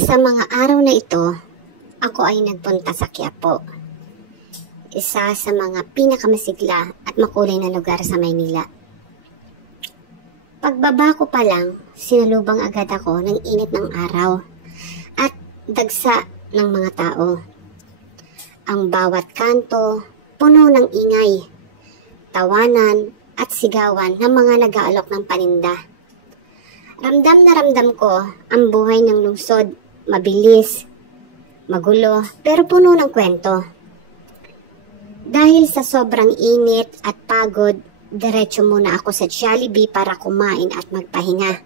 Sa mga araw na ito, ako ay nagpunta sa Quiapo, isa sa mga pinakamasigla at makulay na lugar sa Maynila. Pagbaba ko pa lang, sinalubang agad ako ng init ng araw at dagsa ng mga tao. Ang bawat kanto, puno ng ingay, tawanan at sigawan ng mga nag-aalok ng paninda. Ramdam na ramdam ko ang buhay ng lungsod, mabilis, magulo, pero puno ng kwento. Dahil sa sobrang init at pagod, diretso muna ako sa Jollibee para kumain at magpahinga.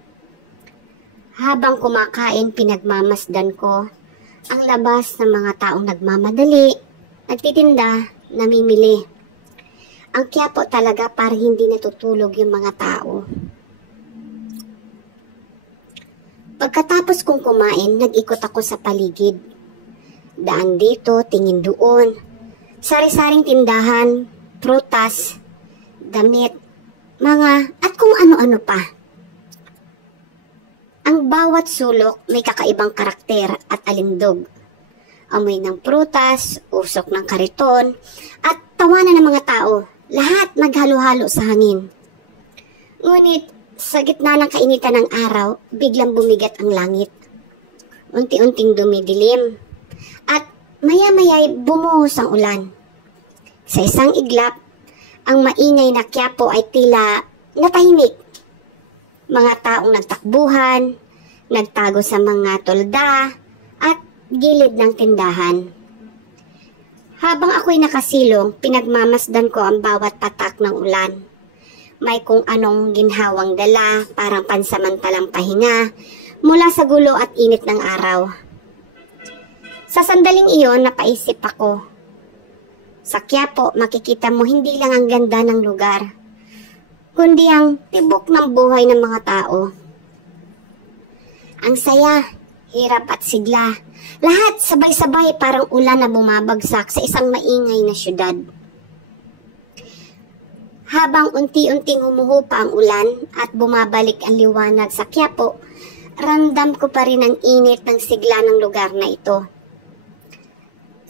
Habang kumakain, pinagmamasdan ko ang labas ng mga taong nagmamadali, nagtitinda, namimili. Ang Quiapo talaga para hindi natutulog yung mga tao. Pagkatapos kong kumain, nag-ikot ako sa paligid. Daan dito, tingin doon. Sari-saring tindahan, prutas, damit, mga at kung ano-ano pa. Ang bawat sulok may kakaibang karakter at alindog. Amoy ng prutas, usok ng kariton, at tawanan ng mga tao. Lahat naghalo-halo sa hangin. Ngunit, sa gitna ng kainitan ng araw, biglang bumigat ang langit. Unti-unting dumidilim. At maya-maya'y bumuhos ang ulan. Sa isang iglap, ang maingay na Quiapo ay tila natahimik. Mga taong nagtakbuhan, nagtago sa mga tolda, at gilid ng tindahan. Habang ako'y nakasilong, pinagmamasdan ko ang bawat patak ng ulan. May kung anong ginhawang dala, parang pansamantalang pahinga, mula sa gulo at init ng araw. Sa sandaling iyon, napaisip ako. Sa Quiapo, makikita mo hindi lang ang ganda ng lugar, kundi ang tibok ng buhay ng mga tao. Ang saya, hirap at sigla, lahat sabay-sabay parang ulan na bumabagsak sa isang maingay na syudad. Habang unti-unting humuhupa ang ulan at bumabalik ang liwanag sa Quiapo, ramdam ko pa rin ang init ng sigla ng lugar na ito.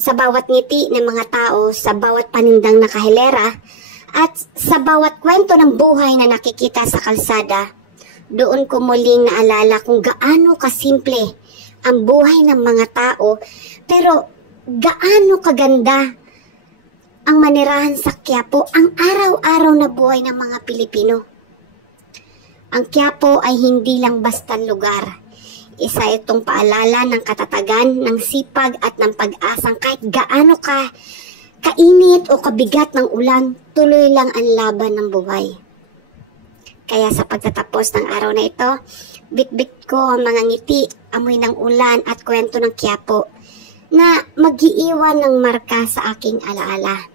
Sa bawat ngiti ng mga tao, sa bawat panindang nakahilera, at sa bawat kwento ng buhay na nakikita sa kalsada, doon ko muling naalala kung gaano kasimple ang buhay ng mga tao, pero gaano kaganda ang manirahan sa Quiapo, ang araw-araw na buhay ng mga Pilipino. Ang Quiapo ay hindi lang basta lugar. Isa itong paalala ng katatagan, ng sipag at ng pag-asang kahit gaano kainit o kabigat ng ulan, tuloy lang ang laban ng buhay. Kaya sa pagtatapos ng araw na ito, bit-bit ko ang mga ngiti, amoy ng ulan at kwento ng Quiapo na mag-iiwan ng marka sa aking alaala.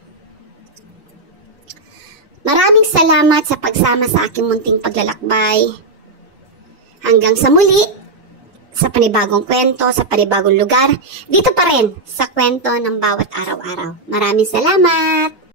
Maraming salamat sa pagsama sa aking munting paglalakbay. Hanggang sa muli, sa panibagong kwento, sa panibagong lugar, dito pa rin sa kwento ng bawat araw-araw. Maraming salamat!